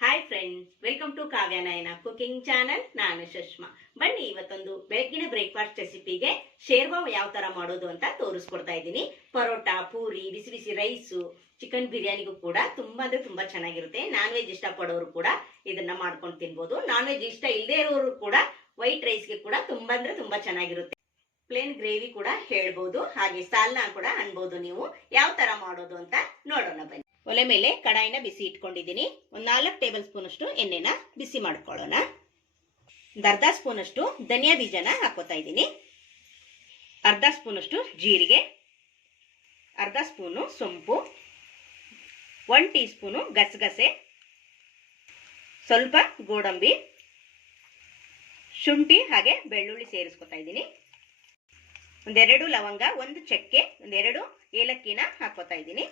Hi friends welcome to Kavya Nayana cooking channel ನಾನು ಸುಷ್ಮಾ ಬನ್ನಿ, ಇವತ್ತೊಂದು ಬೆಳಗ್ಗಿನ ಬ್ರೇಕ್ಫಾಸ್ಟ್ ರೆಸಿಪಿಗೆ ಶೇರ್ವಾ ಯಾವ ತರ ಮಾಡೋದು ಅಂತ ತೋರಿಸ್ಕೊಡ್ತಾ ಇದ್ದೀನಿ. ಪರೋಟ, ಪೂರಿ, ಬಿಸಿ ಬಿಸಿ ರೈಸು ಚಿಕನ್ ಬಿರಿಯಾನಿಗೂ ಕೂಡ ತುಂಬಾ ಅಂದ್ರೆ ತುಂಬಾ ಚೆನ್ನಾಗಿರುತ್ತೆ. ನಾನ್ ವೆಜ್ ಇಷ್ಟಪಡೋರು ಕೂಡ ಇದನ್ನ ಮಾಡ್ಕೊಂಡು ತಿನ್ಬೋದು. ನಾನ್ ವೆಜ್ ಇಷ್ಟ ಇಲ್ಲದೆ ಇರೋರು ಕೂಡ ವೈಟ್ ರೈಸ್ಗೆ ಕೂಡ ತುಂಬಾ ಅಂದ್ರೆ ತುಂಬಾ ಚೆನ್ನಾಗಿರುತ್ತೆ. ಪ್ಲೇನ್ ಗ್ರೇವಿ ಕೂಡ ಹೇಳ್ಬೋದು. ಹಾಗೆ ಸಾಲ್ನ ಕೂಡ ಅನ್ಬೋದು ನೀವು. ಯಾವ ತರ ಮಾಡೋದು ಅಂತ ನೋಡೋಣ ಬನ್ನಿ. ಒಲೆ ಮೇಲೆ ಕಡಾಯಿನ ಬಿಸಿ ಇಟ್ಕೊಂಡಿದ್ದೀನಿ. ಒಂದ್ ನಾಲ್ಕು ಟೇಬಲ್ ಸ್ಪೂನ್ ಅಷ್ಟು ಎಣ್ಣೆನ ಬಿಸಿ ಮಾಡ್ಕೊಳ್ಳೋಣ. ಒಂದು ಅರ್ಧ ಸ್ಪೂನ್ ಅಷ್ಟು ಧನಿಯಾ ಬೀಜನ ಹಾಕೋತಾ ಇದ್ದೀನಿ. ಅರ್ಧ ಸ್ಪೂನ್ ಅಷ್ಟು ಜೀರಿಗೆ. ಅರ್ಧ ಸ್ಪೂನು ಸೊಂಪು. ಒನ್ ಟೀ ಸ್ಪೂನು ಗಸಗಸೆ. ಸ್ವಲ್ಪ ಗೋಡಂಬಿ. ಶುಂಠಿ ಹಾಗೆ ಬೆಳ್ಳುಳ್ಳಿ ಸೇರಿಸ್ಕೊತಾ ಇದ್ದೀನಿ. ಒಂದೆರಡು ಲವಂಗ, ಒಂದು ಚಕ್ಕೆ, ಒಂದೆರಡು ಏಲಕ್ಕಿನ ಹಾಕೋತಾ ಇದ್ದೀನಿ.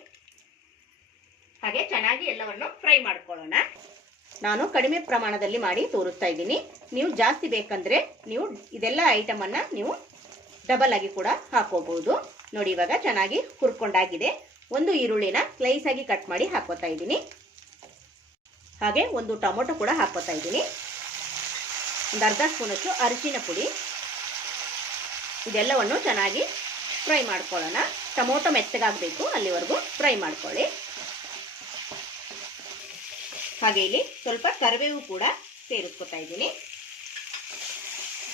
ಹಾಗೆ ಚೆನ್ನಾಗಿ ಎಲ್ಲವನ್ನು ಫ್ರೈ ಮಾಡ್ಕೊಳ್ಳೋಣ. ನಾನು ಕಡಿಮೆ ಪ್ರಮಾಣದಲ್ಲಿ ಮಾಡಿ ತೋರಿಸ್ತಾ ಇದ್ದೀನಿ. ನೀವು ಜಾಸ್ತಿ ಬೇಕಂದ್ರೆ ನೀವು ಇದೆಲ್ಲ ಐಟಮ್ ಅನ್ನ ನೀವು ಡಬಲ್ ಆಗಿ ಕೂಡ ಹಾಕೋಬಹುದು ನೋಡಿ, ಇವಾಗ ಚೆನ್ನಾಗಿ ಹುರ್ಕೊಂಡಾಗಿದೆ. ಒಂದು ಈರುಳ್ಳಿನ ಸ್ಲೈಸ್ ಆಗಿ ಕಟ್ ಮಾಡಿ ಹಾಕೋತಾ ಇದ್ದೀನಿ. ಹಾಗೆ ಒಂದು ಟೊಮೊಟೊ ಕೂಡ ಹಾಕೋತಾ ಇದ್ದೀನಿ. ಒಂದು ಅರ್ಧ ಸ್ಪೂನಷ್ಟು ಅರಿಶಿನ ಪುಡಿ. ಇದೆಲ್ಲವನ್ನು ಚೆನ್ನಾಗಿ ಫ್ರೈ ಮಾಡ್ಕೊಳ್ಳೋಣ. ಟೊಮೊಟೊ ಮೆತ್ತಗಾಗಬೇಕು, ಅಲ್ಲಿವರೆಗೂ ಫ್ರೈ ಮಾಡ್ಕೊಳ್ಳಿ. ಹಾಗೆ ಇಲ್ಲಿ ಸ್ವಲ್ಪ ಕರಿಬೇವು ಕೂಡ ಸೇರಿಸ್ಕೊತಾ ಇದ್ದೀನಿ.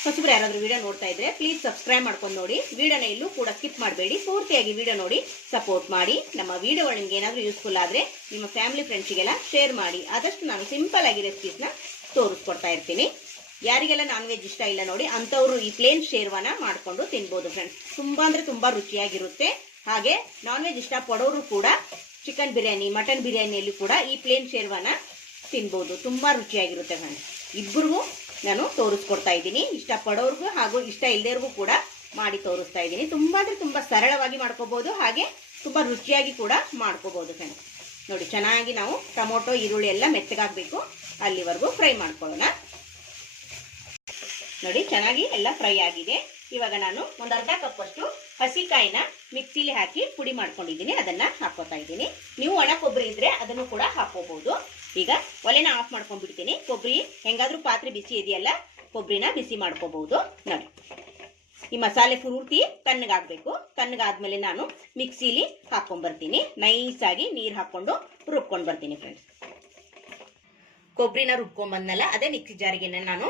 ಹೊಸಬ್ರು ಯಾರಾದರೂ ವಿಡಿಯೋ ನೋಡ್ತಾ ಇದ್ರೆ ಪ್ಲೀಸ್ ಸಬ್ಸ್ಕ್ರೈಬ್ ಮಾಡ್ಕೊಂಡು ನೋಡಿ. ವಿಡಿಯೋನ ಇಲ್ಲೂ ಕೂಡ ಸ್ಕಿಪ್ ಮಾಡಬೇಡಿ. ಪೂರ್ತಿಯಾಗಿ ವಿಡಿಯೋ ನೋಡಿ ಸಪೋರ್ಟ್ ಮಾಡಿ. ನಮ್ಮ ವಿಡಿಯೋಗಳು ನಿಮ್ಗೆ ಏನಾದರೂ ಯೂಸ್ಫುಲ್ ಆದರೆ ನಿಮ್ಮ ಫ್ಯಾಮಿಲಿ ಫ್ರೆಂಡ್ಸಿಗೆಲ್ಲ ಶೇರ್ ಮಾಡಿ. ಆದಷ್ಟು ನಾನು ಸಿಂಪಲ್ ಆಗಿ ರೆಸಿಪೀಸ್ನ ತೋರಿಸ್ಕೊಡ್ತಾ ಇರ್ತೀನಿ. ಯಾರಿಗೆಲ್ಲ ನಾನ್ ವೆಜ್ ಇಷ್ಟ ಇಲ್ಲ ನೋಡಿ, ಅಂಥವ್ರು ಈ ಪ್ಲೇನ್ ಶೇರ್ವಾನ ಮಾಡ್ಕೊಂಡು ತಿನ್ಬೋದು ಫ್ರೆಂಡ್ಸ್ ತುಂಬ ಅಂದರೆ ತುಂಬಾ ರುಚಿಯಾಗಿರುತ್ತೆ. ಹಾಗೆ ನಾನ್ ವೆಜ್ ಇಷ್ಟ ಪಡೋರು ಕೂಡ ಚಿಕನ್ ಬಿರಿಯಾನಿ ಮಟನ್ ಬಿರಿಯಾನಿಯಲ್ಲಿ ಕೂಡ ಈ ಪ್ಲೇನ್ ಶೇರ್ವಾನ ತಿನ್ಬೋದು. ತುಂಬ ರುಚಿಯಾಗಿರುತ್ತೆ ಫ್ರೆಂಡ್ಸ್ ಇಬ್ಬರಿಗೂ ನಾನು ತೋರಿಸ್ಕೊಡ್ತಾ ಇದ್ದೀನಿ. ಇಷ್ಟ ಪಡೋರ್ಗೂ ಹಾಗೂ ಇಷ್ಟ ಇಲ್ಲದೇರ್ಗೂ ಕೂಡ ಮಾಡಿ ತೋರಿಸ್ತಾ ಇದ್ದೀನಿ. ತುಂಬ ಅಂದರೆ ತುಂಬ ಸರಳವಾಗಿ ಮಾಡ್ಕೋಬೋದು. ಹಾಗೆ ತುಂಬ ರುಚಿಯಾಗಿ ಕೂಡ ಮಾಡ್ಕೋಬೋದು ಫ್ರೆಂಡ್ಸ್ ನೋಡಿ, ಚೆನ್ನಾಗಿ ನಾವು ಟೊಮೊಟೊ, ಈರುಳ್ಳಿ ಎಲ್ಲ ಮೆತ್ತಗಾಗಬೇಕು. ಅಲ್ಲಿವರೆಗೂ ಫ್ರೈ ಮಾಡ್ಕೊಳ್ಳೋಣ. ನೋಡಿ, ಚೆನ್ನಾಗಿ ಎಲ್ಲ ಫ್ರೈ ಆಗಿದೆ. ಇವಾಗ ನಾನು ಒಂದು ಅರ್ಧ ಕಪ್ಪಷ್ಟು ಹಸಿಕಾಯಿನ ಮಿಕ್ಸಿಲಿ ಹಾಕಿ ಪುಡಿ ಮಾಡ್ಕೊಂಡಿದ್ದೀನಿ. ಅದನ್ನ ಹಾಕೋತಾ ಇದ್ದೀನಿ. ನೀವು ಒಣ ಕೊಬ್ಬರಿ ಇದ್ರೆ ಅದನ್ನು ಕೂಡ ಹಾಕೋಬಹುದು ಈಗ ಒಲೆನ ಆಫ್ ಮಾಡ್ಕೊಂಡ್ಬಿಡ್ತೀನಿ. ಕೊಬ್ಬರಿ ಹೆಂಗಾದ್ರೂ ಪಾತ್ರೆ ಬಿಸಿ ಇದೆಯಲ್ಲ ಕೊಬ್ಬರಿನ ಬಿಸಿ ಮಾಡ್ಕೋಬಹುದು. ನೋಡಿ. ಈ ಮಸಾಲೆ ಪೂರ್ತಿ ತಣ್ಣಗಾಗಬೇಕು. ತಣ್ಣಗಾದ್ಮೇಲೆ ನಾನು ಮಿಕ್ಸಿಲಿ ಹಾಕೊಂಡ್ಬರ್ತೀನಿ ನೈಸಾಗಿ ನೀರು ಹಾಕೊಂಡು ರುಬ್ಕೊಂಡು ಬರ್ತೀನಿ ಫ್ರೆಂಡ್ಸ್ ಕೊಬ್ಬರಿನ ರುಬ್ಕೊಂಬಂದಲ್ಲ ಅದೇ ಮಿಕ್ಸಿ ಜಾರಿಗೆ ನಾನು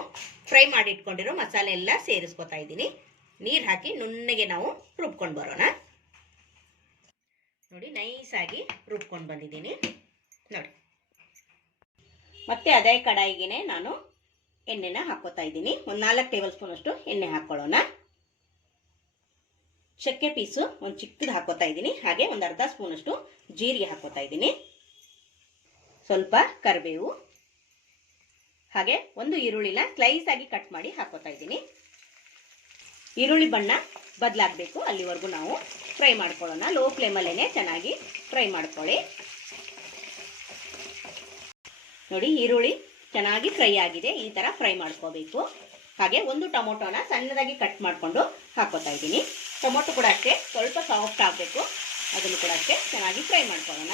ಫ್ರೈ ಮಾಡಿ ಇಟ್ಕೊಂಡಿರೋ ಮಸಾಲೆ ಎಲ್ಲ ಸೇರಿಸ್ಕೊತಾ ಇದ್ದೀನಿ. ನೀರು ಹಾಕಿ ನುಣ್ಣಗೆ ನಾವು ರುಬ್ಕೊಂಡು ಬರೋಣ. ನೋಡಿ, ನೈಸಾಗಿ ರುಬ್ಕೊಂಡು ಬಂದಿದ್ದೀನಿ. ನೋಡಿ. ಮತ್ತೆ ಅದೇ ಕಡಾಯಿಗೆ ನಾನು ಎಣ್ಣೆನ ಹಾಕೋತಾ ಇದ್ದೀನಿ. ಒಂದು ನಾಲ್ಕು ಟೇಬಲ್ ಸ್ಪೂನ್ ಅಷ್ಟು ಎಣ್ಣೆ ಹಾಕೊಳ್ಳೋಣ. ಚಕ್ಕೆ ಪೀಸು ಒಂದು ಚಿಕ್ಕದು ಹಾಕೋತಾ ಇದ್ದೀನಿ. ಹಾಗೆ ಒಂದು ಅರ್ಧ ಸ್ಪೂನ್ ಅಷ್ಟು ಜೀರಿಗೆ ಹಾಕೋತಾ ಇದ್ದೀನಿ. ಸ್ವಲ್ಪ ಕರಿಬೇವು. ಹಾಗೆ ಒಂದು ಈರುಳ್ಳಿನ ಸ್ಲೈಸ್ ಆಗಿ ಕಟ್ ಮಾಡಿ ಹಾಕೋತಾ ಇದ್ದೀನಿ. ಈರುಳ್ಳಿ ಬಣ್ಣ ಬದಲಾಗಬೇಕು. ಅಲ್ಲಿವರೆಗೂ ನಾವು ಫ್ರೈ ಮಾಡ್ಕೊಳ್ಳೋಣ. ಲೋ ಫ್ಲೇಮಲ್ಲೇ ಚೆನ್ನಾಗಿ ಫ್ರೈ ಮಾಡ್ಕೊಳ್ಳಿ. ನೋಡಿ ಈರುಳ್ಳಿ ಚೆನ್ನಾಗಿ ಫ್ರೈ ಆಗಿದೆ. ಈ ಥರ ಫ್ರೈ ಮಾಡ್ಕೋಬೇಕು. ಹಾಗೆ ಒಂದು ಟೊಮೊಟೊನ ಸಣ್ಣದಾಗಿ ಕಟ್ ಮಾಡಿಕೊಂಡು ಹಾಕೋತಾ ಇದ್ದೀನಿ. ಟೊಮೊಟೊ ಕೂಡ ಅಷ್ಟೇ, ಸ್ವಲ್ಪ ಸಾಫ್ಟ್ ಆಗಬೇಕು. ಅದನ್ನು ಕೂಡ ಅಷ್ಟೇ ಚೆನ್ನಾಗಿ ಫ್ರೈ ಮಾಡ್ಕೊಳ್ಳೋಣ.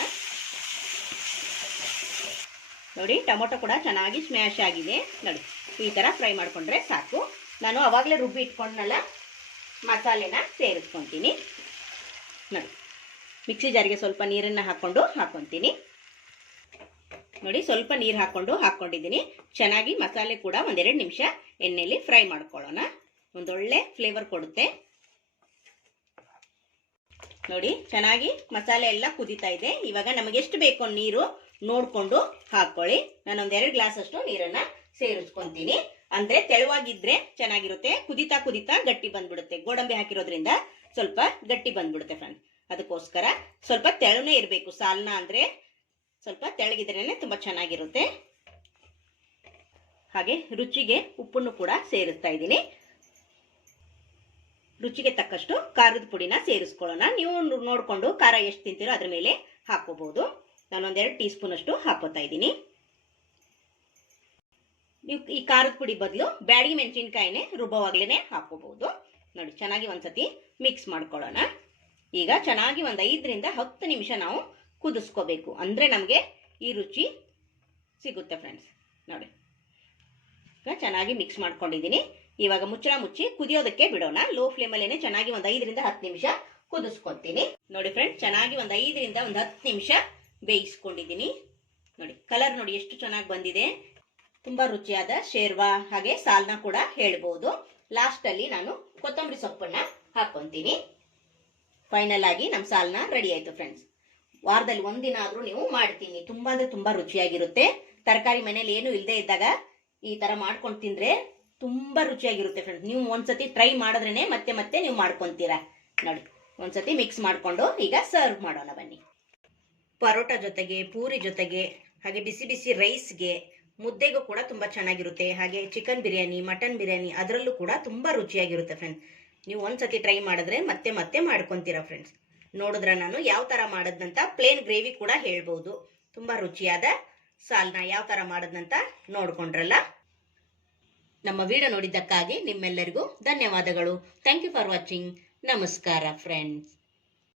ನೋಡಿ, ಟೊಮೊಟೊ ಕೂಡ ಚೆನ್ನಾಗಿ ಸ್ಮ್ಯಾಶ್ ಆಗಿದೆ. ನೋಡಿ, ಈ ಥರ ಫ್ರೈ ಮಾಡಿಕೊಂಡ್ರೆ ಸಾಕು. ನಾನು ಅವಾಗಲೇ ರುಬ್ಬಿ ಇಟ್ಕೊಂಡ್ನಲ್ಲ, ಮಸಾಲೆನ ಸೇರಿಸ್ಕೊತೀನಿ. ನೋಡಿ, ಮಿಕ್ಸಿ ಜಾರಿಗೆ ಸ್ವಲ್ಪ ನೀರನ್ನು ಹಾಕ್ಕೊಂಡು ಹಾಕ್ಕೊತೀನಿ ನೋಡಿ ಸ್ವಲ್ಪ ನೀರು ಹಾಕೊಂಡು ಹಾಕೊಂಡಿದ್ದೀನಿ. ಚೆನ್ನಾಗಿ ಮಸಾಲೆ ಕೂಡ ಒಂದೆರಡು ನಿಮಿಷ ಎಣ್ಣೆಯಲ್ಲಿ ಫ್ರೈ ಮಾಡ್ಕೊಳ್ಳೋಣ. ಒಂದೊಳ್ಳೆ ಫ್ಲೇವರ್ ಕೊಡುತ್ತೆ. ನೋಡಿ ಚೆನ್ನಾಗಿ ಮಸಾಲೆ ಎಲ್ಲ ಕುದೀತಾ ಇದೆ. ಇವಾಗ ನಮಗೆ ಎಷ್ಟು ಬೇಕು ನೀರು ನೋಡ್ಕೊಂಡು ಹಾಕೊಳ್ಳಿ. ನಾನು ಒಂದೆರಡು ಗ್ಲಾಸ್ ಅಷ್ಟು ನೀರನ್ನ ಸೇರಿಸ್ಕೊಂತೀನಿ. ಅಂದ್ರೆ ತೆಳುವಾಗಿದ್ರೆ ಚೆನ್ನಾಗಿರುತ್ತೆ. ಕುದಿತಾ ಕುದಿತಾ ಗಟ್ಟಿ ಬಂದ್ಬಿಡುತ್ತೆ. ಗೋಡಂಬಿ ಹಾಕಿರೋದ್ರಿಂದ ಸ್ವಲ್ಪ ಗಟ್ಟಿ ಬಂದ್ಬಿಡುತ್ತೆ ಫ್ರೆಂಡ್ ಅದಕ್ಕೋಸ್ಕರ ಸ್ವಲ್ಪ ತೆಳುನೇ ಇರಬೇಕು. ಸಾಲ್ನ ಅಂದ್ರೆ ಸ್ವಲ್ಪ ತೆಳಗಿದ್ರೇನೆ ತುಂಬ ಚೆನ್ನಾಗಿರುತ್ತೆ. ಹಾಗೆ ರುಚಿಗೆ ಉಪ್ಪನ್ನು ಕೂಡ ಸೇರಿಸ್ತಾ ಇದ್ದೀನಿ. ರುಚಿಗೆ ತಕ್ಕಷ್ಟು ಖಾರದ ಪುಡಿನ ಸೇರಿಸ್ಕೊಳ್ಳೋಣ. ನೀವು ನೋಡಿಕೊಂಡು ಖಾರ ಎಷ್ಟು ತಿಂತೀರೋ ಅದ್ರ ಮೇಲೆ ಹಾಕೋಬಹುದು ನಾನು ಒಂದೆರಡು ಟೀ ಸ್ಪೂನ್ ಅಷ್ಟು ಹಾಕೋತಾ ಇದ್ದೀನಿ. ನೀವು ಈ ಖಾರದ ಪುಡಿ ಬದಲು ಬ್ಯಾಡಗಿ ಮೆಣಸಿನ್ಕಾಯಿನೇ ರುಬ್ಬವಾಗ್ಲೇ ಹಾಕೋಬಹುದು ನೋಡಿ, ಚೆನ್ನಾಗಿ ಒಂದ್ಸತಿ ಮಿಕ್ಸ್ ಮಾಡ್ಕೊಳ್ಳೋಣ. ಈಗ ಚೆನ್ನಾಗಿ ಒಂದು ಐದರಿಂದ ಹತ್ತು ನಿಮಿಷ ನಾವು ಕುದಿಸ್ಕೋಬೇಕು. ಅಂದ್ರೆ ನಮಗೆ ಈ ರುಚಿ ಸಿಗುತ್ತೆ ಫ್ರೆಂಡ್ಸ್ ನೋಡಿ. ಚೆನ್ನಾಗಿ ಮಿಕ್ಸ್ ಮಾಡ್ಕೊಂಡಿದ್ದೀನಿ. ಇವಾಗ ಮುಚ್ಚಳ ಮುಚ್ಚಿ ಕುದಿಯೋದಕ್ಕೆ ಬಿಡೋಣ. ಲೋ ಫ್ಲೇಮಲ್ಲೇನೆ ಚೆನ್ನಾಗಿ ಒಂದು ಐದರಿಂದ ಹತ್ತು ನಿಮಿಷ ಕುದಿಸ್ಕೊತೀನಿ. ನೋಡಿ ಫ್ರೆಂಡ್ಸ್ ಚೆನ್ನಾಗಿ ಒಂದು ಐದರಿಂದ ಒಂದು ಹತ್ತು ನಿಮಿಷ ಬೇಯಿಸ್ಕೊಂಡಿದ್ದೀನಿ. ನೋಡಿ ಕಲರ್ ನೋಡಿ ಎಷ್ಟು ಚೆನ್ನಾಗಿ ಬಂದಿದೆ. ತುಂಬಾ ರುಚಿಯಾದ ಶೇರ್ವಾ ಹಾಗೆ ಸಾಲ್ನ ಕೂಡ ಹೇಳ್ಬೋದು. ಲಾಸ್ಟಲ್ಲಿ ನಾನು ಕೊತ್ತಂಬರಿ ಸೊಪ್ಪನ್ನ ಹಾಕ್ಕೊತೀನಿ. ಫೈನಲ್ ಆಗಿ ನಮ್ಮ ಸಾಲ್ನ ರೆಡಿ ಆಯ್ತು ಫ್ರೆಂಡ್ಸ್ ವಾರದಲ್ಲಿ ಒಂದಿನ ಆದ್ರೂ ನೀವು ಮಾಡ್ತೀನಿ. ತುಂಬಾ ಅಂದ್ರೆ ತುಂಬಾ ರುಚಿಯಾಗಿರುತ್ತೆ. ತರಕಾರಿ ಮನೇಲಿ ಏನು ಇಲ್ಲದೆ ಇದ್ದಾಗ ಈ ತರ ಮಾಡ್ಕೊಂಡು ತಿಂದ್ರೆ ತುಂಬಾ ರುಚಿಯಾಗಿರುತ್ತೆ ಫ್ರೆಂಡ್ಸ್ ನೀವು ಒಂದ್ಸತಿ ಟ್ರೈ ಮಾಡಿದ್ರೇನೆ ಮತ್ತೆ ಮತ್ತೆ ನೀವು ಮಾಡ್ಕೊಂತೀರಾ. ನೋಡಿ, ಒಂದ್ಸತಿ ಮಿಕ್ಸ್ ಮಾಡ್ಕೊಂಡು ಈಗ ಸರ್ವ್ ಮಾಡೋಣ ಬನ್ನಿ. ಪರೋಟ ಜೊತೆಗೆ, ಪೂರಿ ಜೊತೆಗೆ, ಹಾಗೆ ಬಿಸಿ ಬಿಸಿ ರೈಸ್ಗೆ ಮುದ್ದೆಗೂ ಕೂಡ ತುಂಬಾ ಚೆನ್ನಾಗಿರುತ್ತೆ. ಹಾಗೆ ಚಿಕನ್ ಬಿರಿಯಾನಿ ಮಟನ್ ಬಿರಿಯಾನಿ ಅದರಲ್ಲೂ ಕೂಡ ತುಂಬಾ ರುಚಿಯಾಗಿರುತ್ತೆ ಫ್ರೆಂಡ್ಸ್ ನೀವು ಒಂದ್ಸತಿ ಟ್ರೈ ಮಾಡಿದ್ರೆ ಮತ್ತೆ ಮತ್ತೆ ಮಾಡ್ಕೊಂತೀರಾ ಫ್ರೆಂಡ್ಸ್ ನೋಡಿದ್ರ ನಾನು ಯಾವ ತರ ಮಾಡದ್ನಂತ ಪ್ಲೇನ್ ಗ್ರೇವಿ ಕೂಡ ಹೇಳ್ಬೋದು. ತುಂಬಾ ರುಚಿಯಾದ ಸಾಲ್ನ ಯಾವ ತರ ಮಾಡದ್ನಂತ ನೋಡ್ಕೊಂಡ್ರಲ್ಲ? ನಮ್ಮ ವಿಡಿಯೋ ನೋಡಿದ್ದಕ್ಕಾಗಿ ನಿಮ್ಮೆಲ್ಲರಿಗೂ ಧನ್ಯವಾದಗಳು. ಥ್ಯಾಂಕ್ ಯು ಫಾರ್ ವಾಚಿಂಗ್ ನಮಸ್ಕಾರ ಫ್ರೆಂಡ್ಸ್